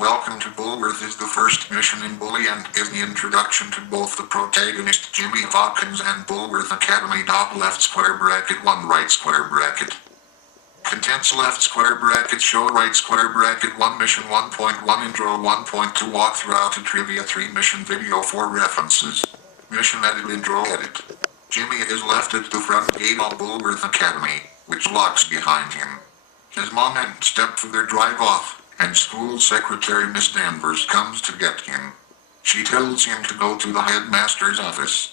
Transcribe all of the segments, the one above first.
Welcome to Bulworth is the first mission in Bully and is the introduction to both the protagonist Jimmy Hawkins and Bulworth Academy. Left square bracket 1 right square bracket. Contents left square bracket show right square bracket 1 mission 1.1 intro 1.2 walkthrough to trivia 3 mission video 4 references. Mission edit intro edit. Jimmy is left at the front gate of Bulworth Academy, which locks behind him. His mom and stepfather drive off, and school secretary Miss Danvers comes to get him. She tells him to go to the headmaster's office.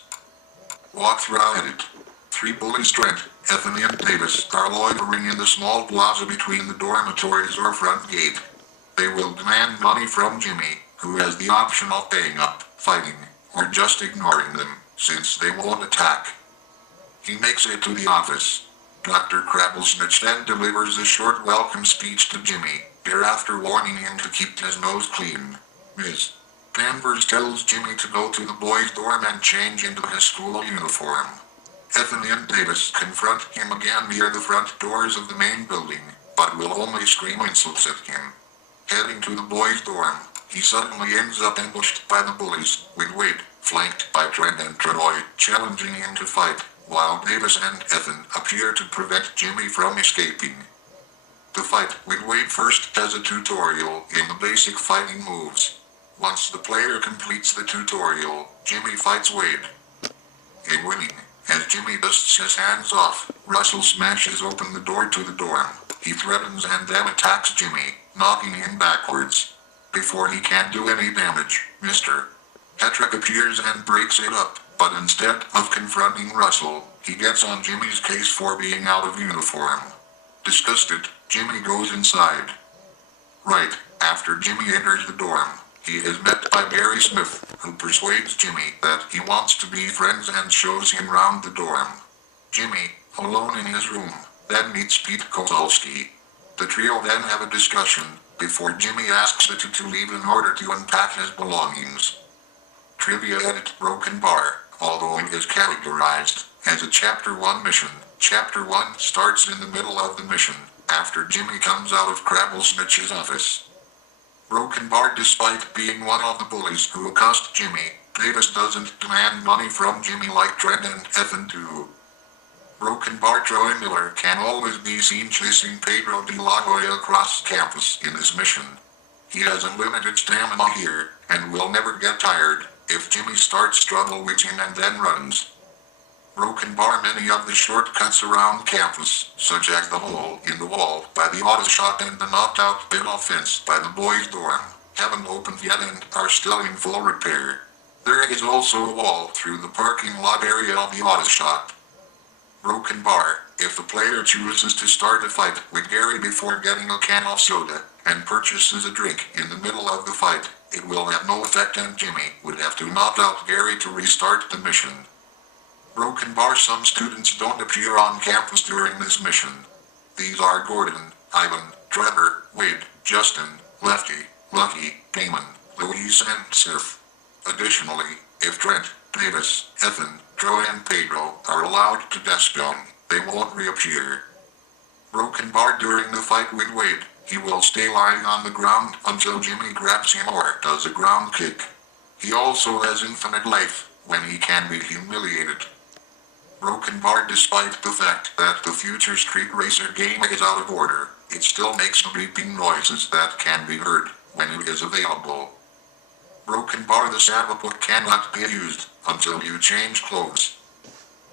Walkthrough edit. 3 bullies Trent, Anthony and Davis are loitering in the small plaza between the dormitories or front gate. They will demand money from Jimmy, who has the option of paying up, fighting, or just ignoring them, since they won't attack. He makes it to the office. Dr. Crabblesnitch then delivers a short welcome speech to Jimmy, thereafter warning him to keep his nose clean. Ms. Danvers tells Jimmy to go to the boys' dorm and change into his school uniform. Anthony and Davis confront him again near the front doors of the main building, but will only scream insults at him. Heading to the boys' dorm, he suddenly ends up ambushed by the bullies, with Wade, flanked by Trent and Troy, challenging him to fight, while Davis and Ethan appear to prevent Jimmy from escaping. The fight with Wade first has a tutorial in the basic fighting moves. Once the player completes the tutorial, Jimmy fights Wade. In winning, as Jimmy dusts his hands off, Russell smashes open the door to the dorm. He threatens and then attacks Jimmy, knocking him backwards. Before he can do any damage, Mr. Patrick appears and breaks it up, but instead of confronting Russell, he gets on Jimmy's case for being out of uniform. Disgusted, Jimmy goes inside. Right after Jimmy enters the dorm, he is met by Gary Smith, who persuades Jimmy that he wants to be friends and shows him round the dorm. Jimmy, alone in his room, then meets Pete Kozolski. The trio then have a discussion, before Jimmy asks the two to leave in order to unpack his belongings. Trivia edit Broken Bar, although it is categorized as a Chapter 1 mission. Chapter 1 starts in the middle of the mission, after Jimmy comes out of Crabblesnitch's office. Broken Bar. Despite being one of the bullies who accost Jimmy, Davis doesn't demand money from Jimmy like Trent and Ethan do. Broken Bar. Troy Miller can always be seen chasing Pedro de la Hoya across campus in this mission. He has unlimited stamina here, and will never get tired if Jimmy starts struggle with him and then runs. Broken Bar. Many of the shortcuts around campus, such as the hole in the wall by the auto shop and the knocked out bit of fence by the boys' dorm, haven't opened yet and are still in full repair. There is also a wall through the parking lot area of the auto shop. Broken Bar. If the player chooses to start a fight with Gary before getting a can of soda, and purchases a drink in the middle of the fight, it will have no effect and Jimmy would have to knock out Gary to restart the mission. Broken Bar. Some students don't appear on campus during this mission. These are Gordon, Ivan, Trevor, Wade, Justin, Lefty, Lucky, Damon, Louise and Sif. Additionally, if Trent, Davis, Ethan, Troy and Pedro are allowed to desk zone, they won't reappear. Broken Bar. During the fight with Wade, he will stay lying on the ground until Jimmy grabs him or does a ground kick. He also has infinite life when he can be humiliated. Broken Bar. Despite the fact that the future Street Racer game is out of order, it still makes beeping noises that can be heard when it is available. Broken Bar. The Savaput cannot be used until you change clothes.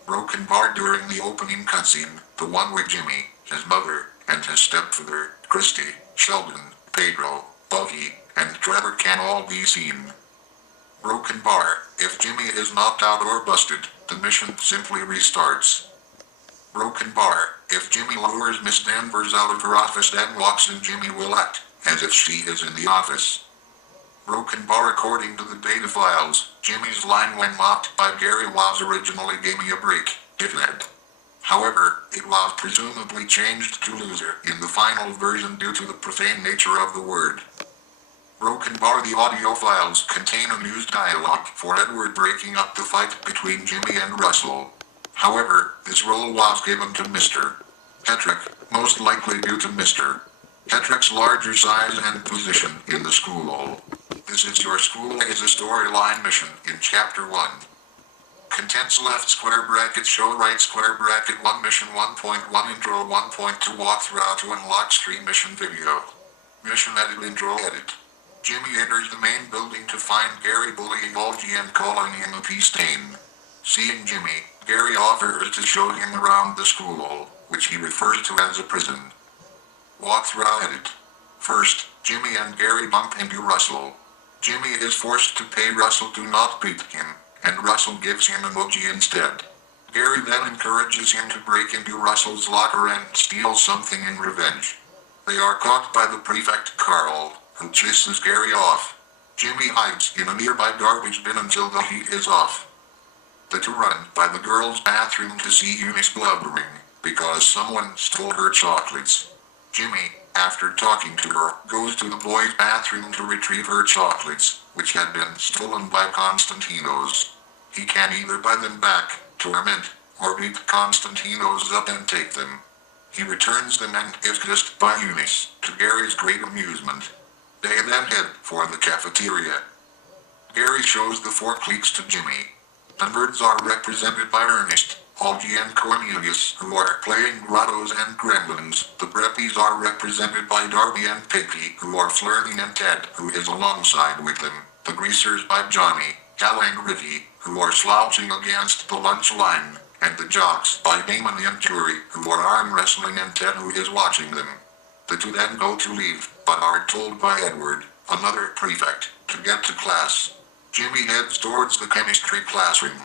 Broken Bar. During the opening cutscene, the one with Jimmy, his mother, and his stepfather, Christy, Sheldon, Pedro, Buggy, and Trevor can all be seen. Broken Bar. If Jimmy is knocked out or busted, the mission simply restarts. Broken Bar. If Jimmy lures Miss Danvers out of her office then walks in, Jimmy will act as if she is in the office. Broken Bar. According to the data files, Jimmy's line when mocked by Gary was originally "Give me a break, dickhead." However, it was presumably changed to "loser" in the final version due to the profane nature of the word. Broken Bar. The audio files contain unused dialogue for Edward breaking up the fight between Jimmy and Russell. However, this role was given to Mr. Patrick, most likely due to Mr. Hetrick's larger size and position in the school. This is your school is a storyline mission in Chapter 1. Contents left square bracket show right square bracket 1 mission 1.1 intro 1.2 walkthrough how to unlock stream mission video. Mission edit intro edit. Jimmy enters the main building to find Gary bullying Olgie and calling him a pea stain. Seeing Jimmy, Gary offers to show him around the school, which he refers to as a prison. Walkthrough edit. First, Jimmy and Gary bump into Russell. Jimmy is forced to pay Russell to not beat him, and Russell gives him emoji instead. Gary then encourages him to break into Russell's locker and steal something in revenge. They are caught by the prefect Carl, who chases Gary off. Jimmy hides in a nearby garbage bin until the heat is off. The two run by the girls' bathroom to see Eunice blubbering, because someone stole her chocolates. Jimmy, after talking to her, goes to the boys' bathroom to retrieve her chocolates, which had been stolen by Constantinos. He can either buy them back, torment, or beat Constantinos up and take them. He returns them and is kissed by Eunice, to Gary's great amusement. They then head for the cafeteria. Gary shows the 4 cliques to Jimmy. The nerds are represented by Ernest, Olgie and Cornelius, who are playing Grottos and Gremlins. The preppies are represented by Darby and Piggy, who are flirting, and Ted, who is alongside with them. The greasers by Johnny, Cal and Ricky, who are slouching against the lunch line, and the jocks by Damon and Jury, who are arm wrestling, and Ted, who is watching them. The two then go to leave, but are told by Edward, another prefect, to get to class. Jimmy heads towards the chemistry classroom.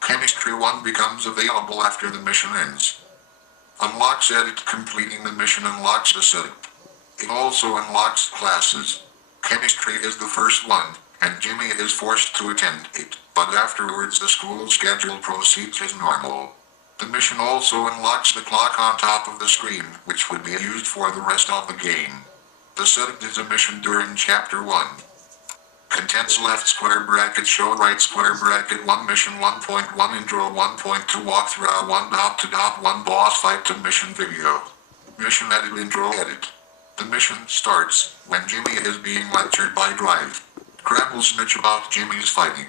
Chemistry 1 becomes available after the mission ends. Unlocks edit. Completing the mission unlocks the setup. It also unlocks classes. Chemistry is the first one, and Jimmy is forced to attend it, but afterwards the school schedule proceeds as normal. The mission also unlocks the clock on top of the screen, which would be used for the rest of the game. The setup is a mission during Chapter 1. Contents left square bracket show right square bracket 1 mission 1.1 intro 1.2 walkthrough 1.2.1 boss fight to mission video. Mission edit intro edit. The mission starts when Jimmy is being lectured by Drive. Crabble snitch about Jimmy's fighting.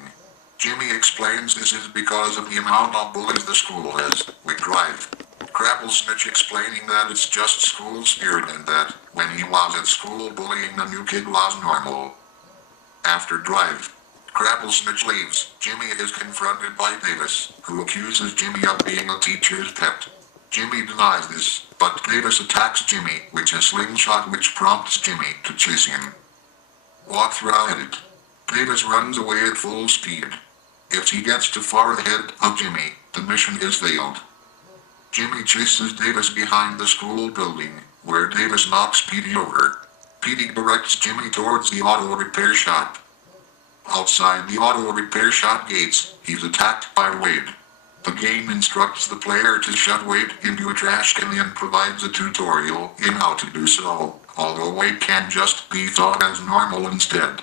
Jimmy explains this is because of the amount of bullies the school has, with Drive. Crabble snitch explaining that it's just school spirit and that, when he was at school, bullying the new kid was normal. After Drive, Crabblesnitch leaves, Jimmy is confronted by Davis, who accuses Jimmy of being a teacher's pet. Jimmy denies this, but Davis attacks Jimmy with a slingshot which prompts Jimmy to chase him. Walkthrough edit. Davis runs away at full speed. If he gets too far ahead of Jimmy, the mission is failed. Jimmy chases Davis behind the school building, where Davis knocks Petey over. Petey directs Jimmy towards the auto repair shop. Outside the auto repair shop gates, he's attacked by Wade. The game instructs the player to shove Wade into a trash can and provides a tutorial in how to do so, although Wade can just be thought as normal instead.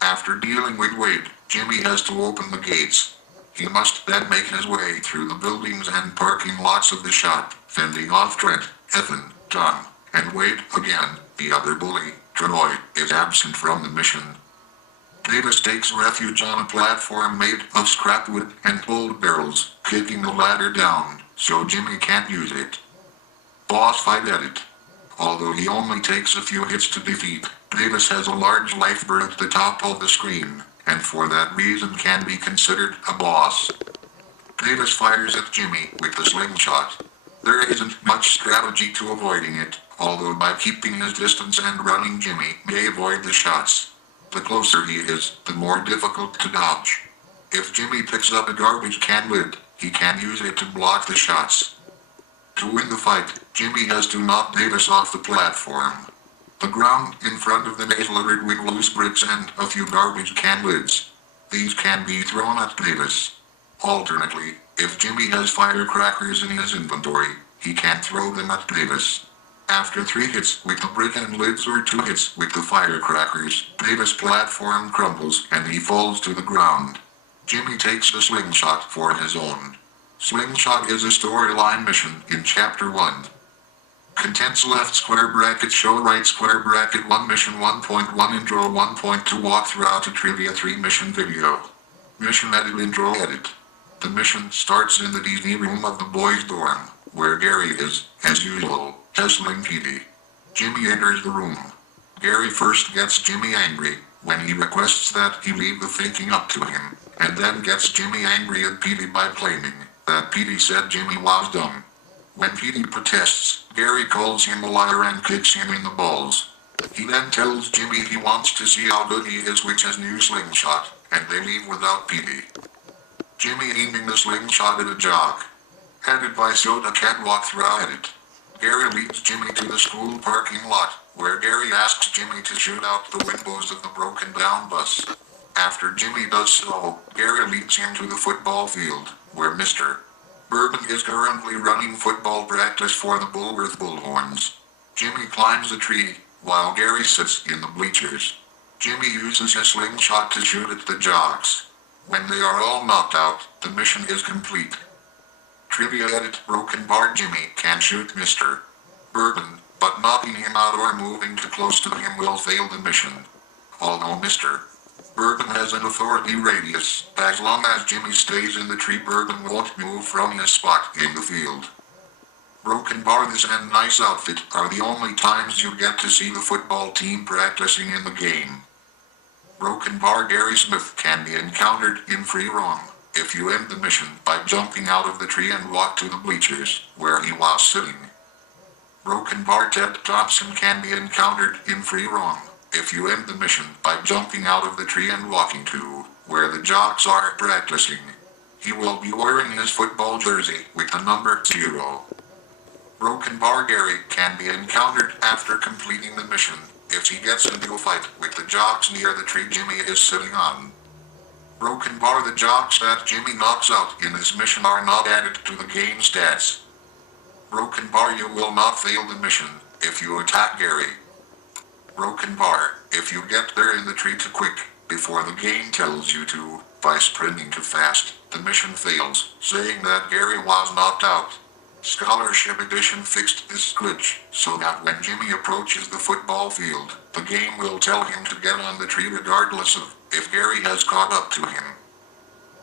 After dealing with Wade, Jimmy has to open the gates. He must then make his way through the buildings and parking lots of the shop, fending off Trent, Ethan, Tom, and Wade again. The other bully, Troy, is absent from the mission. Davis takes refuge on a platform made of scrap wood and old barrels, kicking the ladder down, so Jimmy can't use it. Boss fight edit. Although he only takes a few hits to defeat, Davis has a large life bar at the top of the screen, and for that reason can be considered a boss. Davis fires at Jimmy with the slingshot. There isn't much strategy to avoiding it, although by keeping his distance and running Jimmy may avoid the shots. The closer he is, the more difficult to dodge. If Jimmy picks up a garbage can lid, he can use it to block the shots. To win the fight, Jimmy has to knock Davis off the platform. The ground in front of them is littered with loose bricks and a few garbage can lids. These can be thrown at Davis. Alternately, if Jimmy has firecrackers in his inventory, he can throw them at Davis. After 3 hits with the brick and lids or 2 hits with the firecrackers, Davis' platform crumbles and he falls to the ground. Jimmy takes the slingshot for his own. Slingshot is a storyline mission in Chapter 1. Contents left square bracket show right square bracket 1 mission 1.1 intro 1.2 walk throughout a trivia 3 mission video. Mission edit intro edit. The mission starts in the DV room of the boys' dorm, where Gary is, as usual, hassling Petey. Jimmy enters the room. Gary first gets Jimmy angry, when he requests that he leave the thinking up to him, and then gets Jimmy angry at Petey by claiming that Petey said Jimmy was dumb. When Petey protests, Gary calls him a liar and kicks him in the balls. He then tells Jimmy he wants to see how good he is with his new slingshot, and they leave without Petey. Jimmy aiming the slingshot at a jock. Headed by Soda Cat walkthrough edit. Gary leads Jimmy to the school parking lot, where Gary asks Jimmy to shoot out the windows of the broken down bus. After Jimmy does so, Gary leads him to the football field, where Mr. Bourbon is currently running football practice for the Bullworth Bullhorns. Jimmy climbs a tree, while Gary sits in the bleachers. Jimmy uses his slingshot to shoot at the jocks. When they are all knocked out, the mission is complete. Trivia edit broken bar Jimmy can shoot Mr. Bourbon, but knocking him out or moving too close to him will fail the mission. Although Mr. Bourbon has an authority radius, as long as Jimmy stays in the tree Bourbon won't move from his spot in the field. Broken bar this and nice outfit are the only times you get to see the football team practicing in the game. Broken bar Gary Smith can be encountered in free roam, if you end the mission by jumping out of the tree and walk to the bleachers, where he was sitting. Broken bar Ted Thompson can be encountered in free roam, if you end the mission by jumping out of the tree and walking to where the jocks are practicing. He will be wearing his football jersey with the number 0. Broken bar Gary can be encountered after completing the mission, if he gets into a fight with the jocks near the tree Jimmy is sitting on. Broken bar the jocks that Jimmy knocks out in this mission are not added to the game stats. Broken bar you will not fail the mission, if you attack Gary. Broken bar, if you get there in the tree too quick, before the game tells you to, by sprinting too fast, the mission fails, saying that Gary was knocked out. Scholarship Edition fixed this glitch, so that when Jimmy approaches the football field, the game will tell him to get on the tree regardless of if Gary has caught up to him.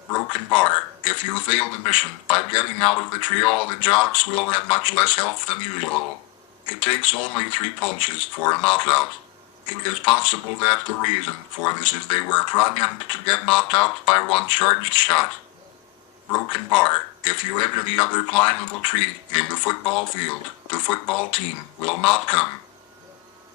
Broken bar, if you fail the mission by getting out of the tree all the jocks will have much less health than usual. It takes only 3 punches for a knockout. It is possible that the reason for this is they were programmed to get knocked out by 1 charged shot. Broken bar, if you enter the other climbable tree in the football field, the football team will not come.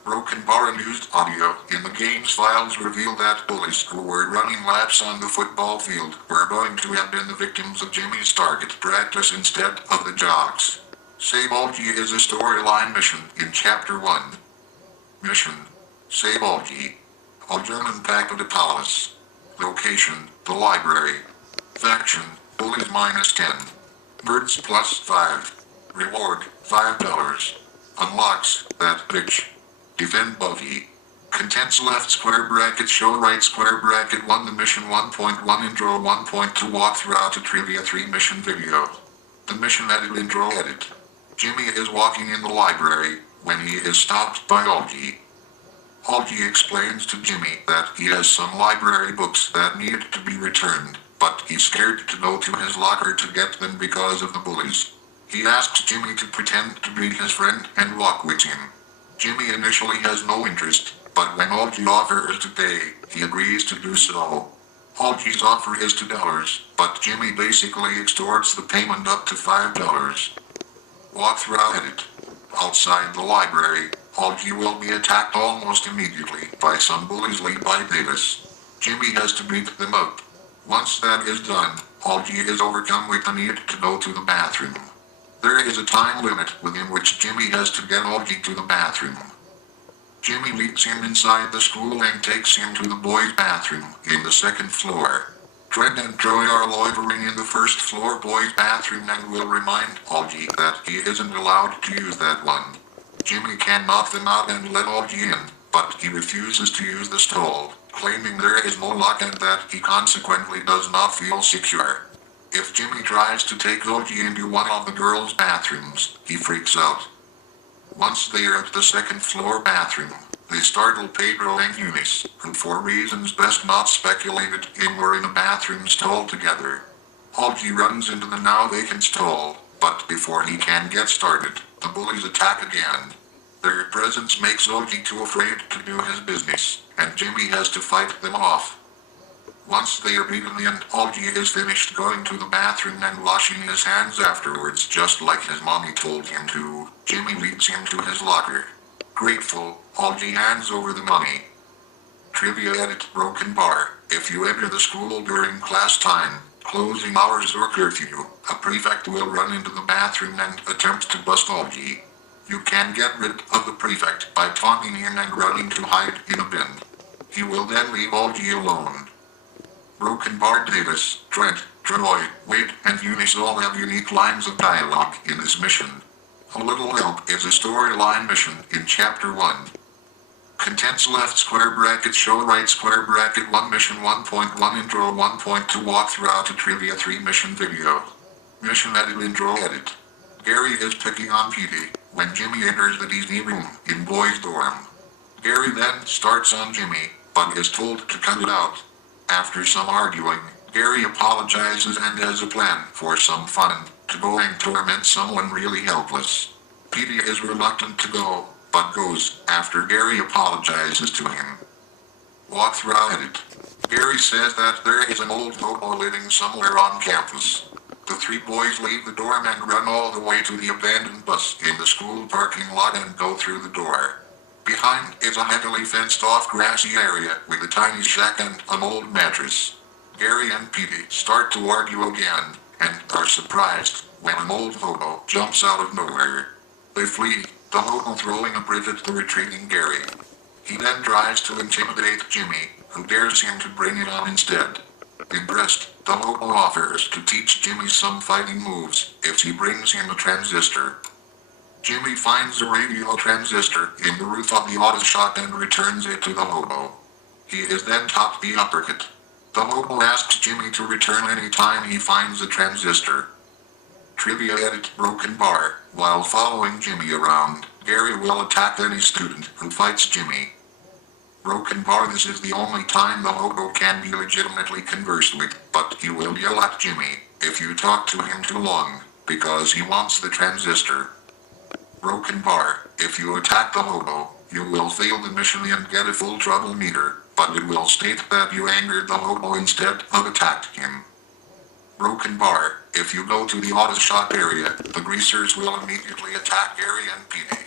Broken bar and used audio in the game's files reveal that bullies who were running laps on the football field were going to have been the victims of Jimmy's target practice instead of the jocks. Sabolgi is a storyline mission in Chapter 1. Mission: Sabolgi. A German pack of the palace. Location: the library. Faction: Bullies -10. Birds +5. Reward: $5. Unlocks that bitch. Defend Buggy. Contents left square bracket show right square bracket 1 the mission 1.1 intro 1.2 walk throughout a trivia 3 mission video. The mission edit intro edit. Jimmy is walking in the library when he is stopped by Augie. Augie explains to Jimmy that he has some library books that need to be returned, but he's scared to go to his locker to get them because of the bullies. He asks Jimmy to pretend to be his friend and walk with him. Jimmy initially has no interest, but when Augie offers to pay, he agrees to do so. Augie's offer is $2, but Jimmy basically extorts the payment up to $5. Walkthrough edit. Outside the library, Augie will be attacked almost immediately by some bullies led by Davis. Jimmy has to beat them up. Once that is done, Augie is overcome with the need to go to the bathroom. There is a time limit within which Jimmy has to get Augie to the bathroom. Jimmy leads him inside the school and takes him to the boys' bathroom in the 2nd floor. Trent and Troy are loitering in the 1st floor boys' bathroom and will remind Augie that he isn't allowed to use that one. Jimmy can knock them out and let Augie in, but he refuses to use the stall, claiming there is no lock and that he consequently does not feel secure. If Jimmy tries to take Augie into one of the girls' bathrooms, he freaks out. Once they are at the second floor bathroom, they startle Pedro and Eunice, who for reasons best not speculated in were in a bathroom stall together. Augie runs into the now vacant stall, but before he can get started, the bullies attack again. Their presence makes Augie too afraid to do his business, and Jimmy has to fight them off. Once they are beaten and Augie is finished going to the bathroom and washing his hands afterwards just like his mommy told him to, Jimmy leads him to his locker. Grateful, Augie hands over the money. Trivia edit broken bar. If you enter the school during class time, closing hours or curfew, a prefect will run into the bathroom and attempt to bust Augie. You can get rid of the prefect by taunting him and running to hide in a bin. He will then leave Augie alone. Broken Bar Davis, Trent, Troy, Wade, and Eunice all have unique lines of dialogue in this mission. A Little Help is a storyline mission in Chapter 1. Contents left square bracket show right square bracket 1 mission 1.1 intro 1.2 walkthrough to trivia 3 mission video. Mission edit intro edit. Gary is picking on Petey when Jimmy enters the Disney room in boys' dorm. Gary then starts on Jimmy, but is told to cut it out. After some arguing, Gary apologizes and has a plan for some fun, to go and torment someone really helpless. Petey is reluctant to go, but goes, after Gary apologizes to him. Walkthrough edit. Gary says that there is an old hobo living somewhere on campus. The 3 boys leave the dorm and run all the way to the abandoned bus in the school parking lot and go through the door. Behind is a heavily fenced-off grassy area with a tiny shack and an old mattress. Gary and Petey start to argue again, and are surprised when an old hobo jumps out of nowhere. They flee, the hobo throwing a brick at the retreating Gary. He then tries to intimidate Jimmy, who dares him to bring it on instead. Impressed, the hobo offers to teach Jimmy some fighting moves if he brings him a transistor. Jimmy finds a radio transistor in the roof of the auto shop and returns it to the hobo. He is then taught the uppercut. The hobo asks Jimmy to return any time he finds a transistor. Trivia edit broken bar. While following Jimmy around, Gary will attack any student who fights Jimmy. Broken bar. This is the only time the hobo can be legitimately conversed with, but he will yell at Jimmy if you talk to him too long, because he wants the transistor. Broken bar. If you attack the hobo, you will fail the mission and get a full trouble meter, but it will state that you angered the hobo instead of attacked him. Broken bar. If you go to the auto shop area, the greasers will immediately attack Gary and Petey.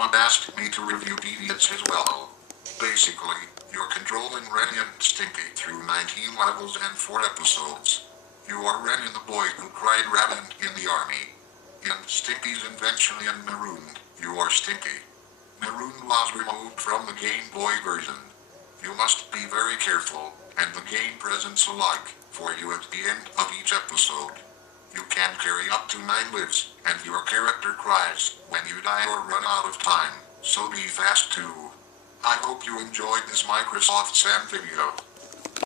someone asked me to review Veediots as well. Basically, you're controlling Ren and Stimpy through 19 levels and 4 episodes. You are Ren and the boy who cried rabbit in the army. In Stimpy's invention in Maroon, you are Stimpy. Maroon was removed from the Game Boy version. You must be very careful, and the game presents a like for you at the end of each episode. You can carry up to 9 lives, and your character cries when you die or run out of time, so be fast too. I hope you enjoyed this Microsoft Sam video.